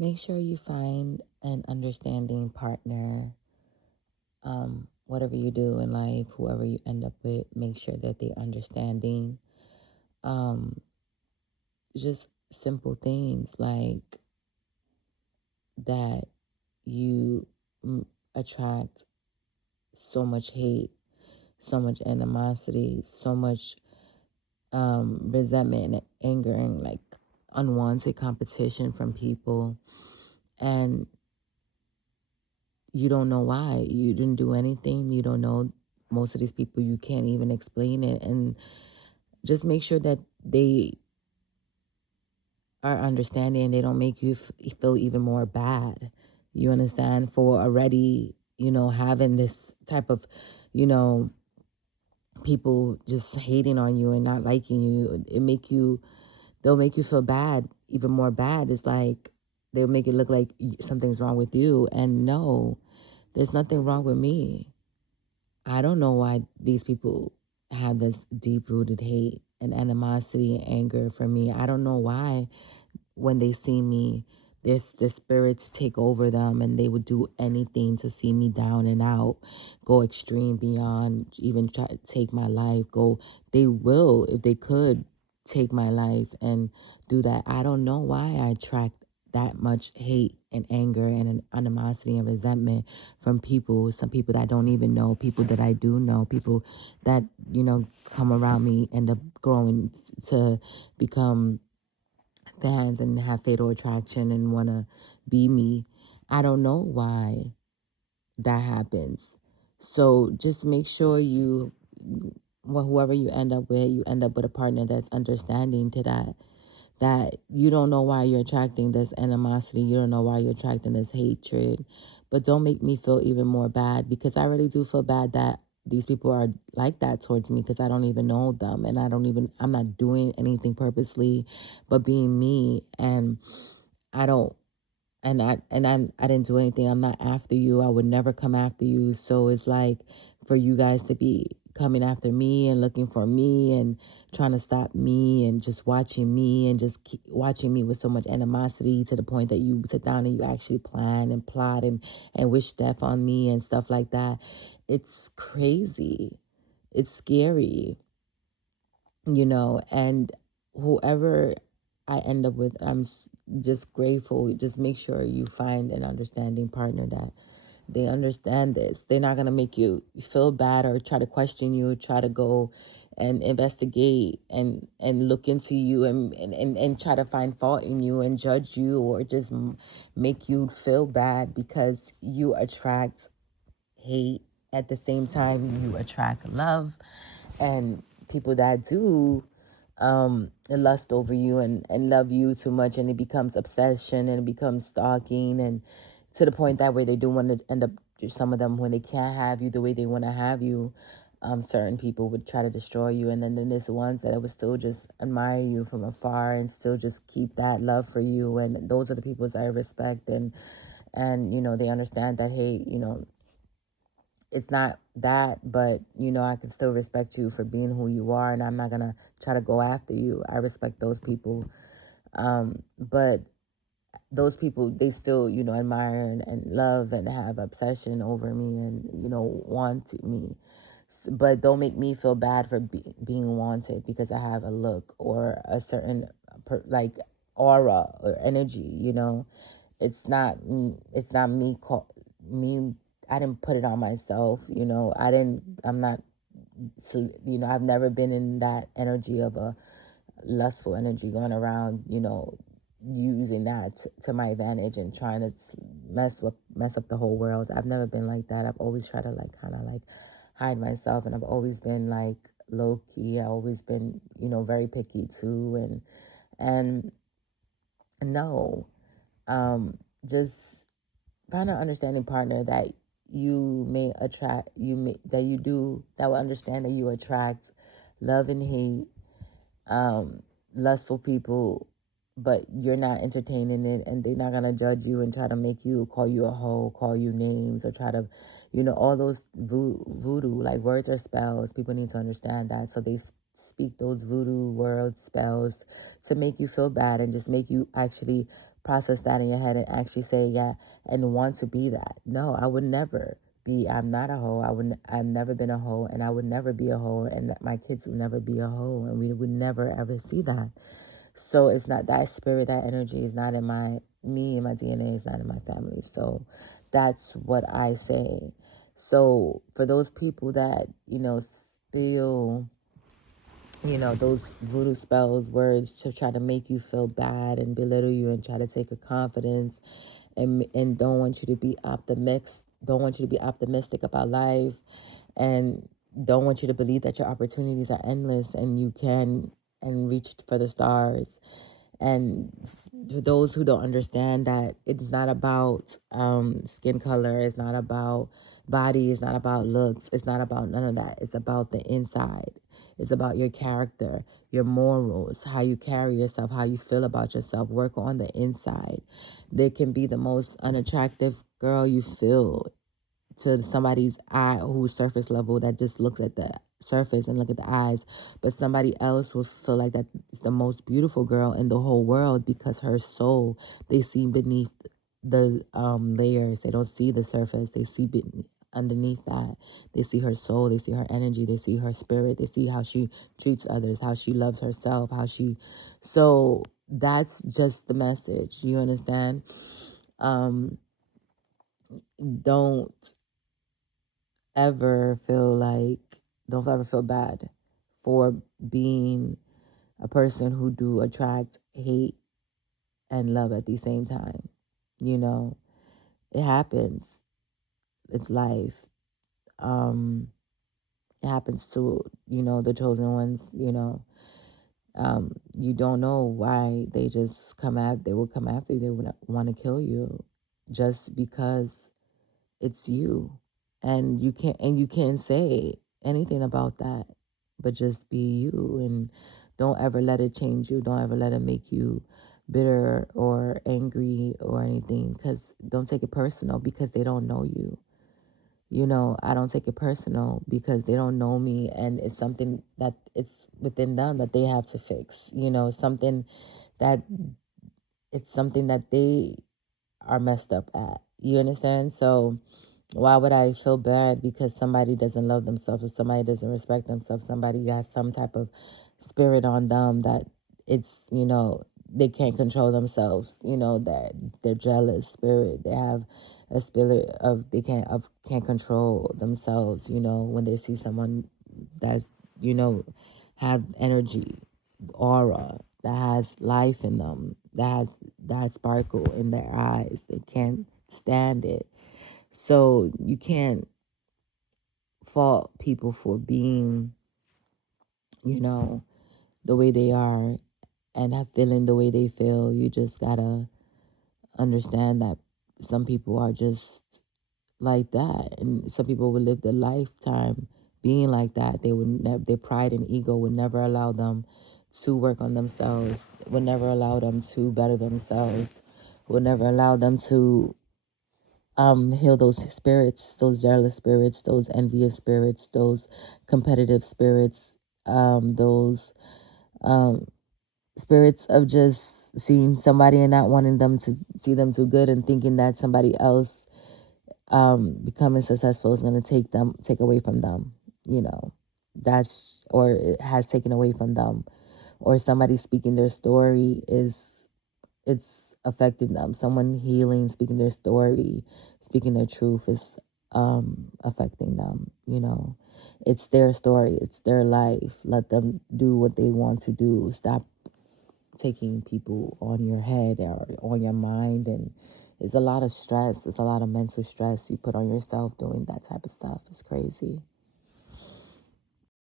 Make sure you find an understanding partner. Whatever you do in life, whoever you end up with, make sure that they're understanding. Um, just simple things like that you attract so much hate, so much animosity, so much resentment and anger and like unwanted competition from people. And you don't know why. You didn't do anything. You don't know most of these people. You can't even explain it. And just make sure that they are understanding. They don't make you feel even more bad. You understand? For already, having this type of, you know, people just hating on you and not liking you. They'll make you feel bad, even more bad. It's like they'll make it look like something's wrong with you. And no, there's nothing wrong with me. I don't know why these people have this deep rooted hate and animosity and anger for me. I don't know why when they see me, their spirits take over them and they would do anything to see me down and out, go extreme beyond, even try to take my life, they will, if they could, take my life and do that. I don't know why I attract that much hate and anger and an animosity and resentment from people, some people that I don't even know, people that I do know, people that, come around me, end up growing to become fans and have fatal attraction and want to be me. I don't know why that happens. So just make sure whoever you end up with, you end up with a partner that's understanding to that you don't know why you're attracting this animosity. You don't know why you're attracting this hatred. But don't make me feel even more bad, because I really do feel bad that these people are like that towards me, because I don't even know them and I'm not doing anything purposely but being me. And I don't I didn't do anything. I'm not after you. I would never come after you. So it's like, for you guys to be coming after me and looking for me and trying to stop me and just watching me and just keep watching me with so much animosity, to the point that you sit down and you actually plan and plot and wish death on me and stuff like that. It's crazy. It's scary, and whoever I end up with, just grateful. Just make sure you find an understanding partner that they understand this. They're not going to make you feel bad or try to question you, try to go and investigate and look into you and try to find fault in you and judge you, or just make you feel bad because you attract hate. At the same time, you attract love, and people that do lust over you and love you too much, and it becomes obsession and it becomes stalking, and to the point that where they do want to end up, some of them, when they can't have you the way they want to have you, certain people would try to destroy you. And then there's ones that would still just admire you from afar and still just keep that love for you. And those are the people I respect. And they understand that, hey, it's not that, but I can still respect you for being who you are, and I'm not gonna try to go after you. I respect those people, but those people, they still admire and love and have obsession over me and want me. But don't make me feel bad for being wanted because I have a look or a certain like aura or energy. It's not me me. I didn't put it on myself. I'm not. I've never been in that energy of a lustful energy going around. Using that to my advantage and trying to mess up the whole world. I've never been like that. I've always tried to like kind of like hide myself, and I've always been like low key. I've always been very picky too, and no, just find an understanding partner that you may attract, that you do, that will understand that you attract love and hate, lustful people, but you're not entertaining it, and they're not gonna judge you and try to make you, call you a hoe, call you names, or try to, all those voodoo, like, words are spells. People need to understand that, so they speak those voodoo word spells to make you feel bad and just make you actually process that in your head and actually say, yeah, and want to be that. No, I would never be. I'm not a hoe. I've never been a hoe, and I would never be a hoe, and my kids would never be a hoe, and we would never ever see that. So it's not that spirit, that energy is not in me and my DNA is not in my family. So that's what I say. So for those people that, feel, those voodoo spells, words to try to make you feel bad and belittle you and try to take your confidence and don't want you to be optimistic about life, and don't want you to believe that your opportunities are endless and you can and reach for the stars. And for those who don't understand that it's not about skin color, it's not about body, it's not about looks, it's not about none of that. It's about the inside. It's about your character, your morals, how you carry yourself, how you feel about yourself. Work on the inside. There can be the most unattractive girl you feel to somebody's eye who's surface level, that just looks at the surface and look at the eyes, but somebody else will feel like that's the most beautiful girl in the whole world because her soul, they see beneath the layers. They don't see the surface. They see underneath that. They see her soul, they see her energy, they see her spirit, they see how she treats others, how she loves herself, so that's just the message, you understand? um don't ever feel like don't ever feel bad for being a person who do attract hate and love at the same time. You know, it happens. It's life. Um, it happens to, the chosen ones, you don't know why they will come after you. They would want to kill you just because it's you, and you can't say anything about that, but just be you, and don't ever let it change you. Don't ever let it make you bitter or angry or anything, because don't take it personal because they don't know you. I don't take it personal because they don't know me, and it's something that it's within them that they have to fix. That it's something that they are messed up at. You understand? So why would I feel bad because somebody doesn't love themselves, or somebody doesn't respect themselves, somebody got some type of spirit on them that they can't control themselves, that they're jealous spirit, they have a spirit of can't control themselves, when they see someone that's, you know, have energy, aura, that has life in them, that sparkle in their eyes. They can't stand it. So you can't fault people for being, you know, the way they are and have feeling the way they feel. You just gotta understand that some people are just like that, and some people would live their lifetime being like that. They would never, their pride and ego would never allow them to work on themselves, would never allow them to better themselves, would never allow them to heal those spirits, those jealous spirits, those envious spirits, those competitive spirits, those um spirits of just seeing somebody and not wanting them to see them too good, and thinking that somebody else becoming successful is going to take away from them. you know that's, or it has taken away from them, or somebody speaking their story is, it's affecting them. Someone healing, speaking their story, speaking their truth is affecting them. It's their story, it's their life. Let them do what they want to do. Stop taking people on your head or on your mind. And it's a lot of stress, it's a lot of mental stress you put on yourself doing that type of stuff. It's crazy.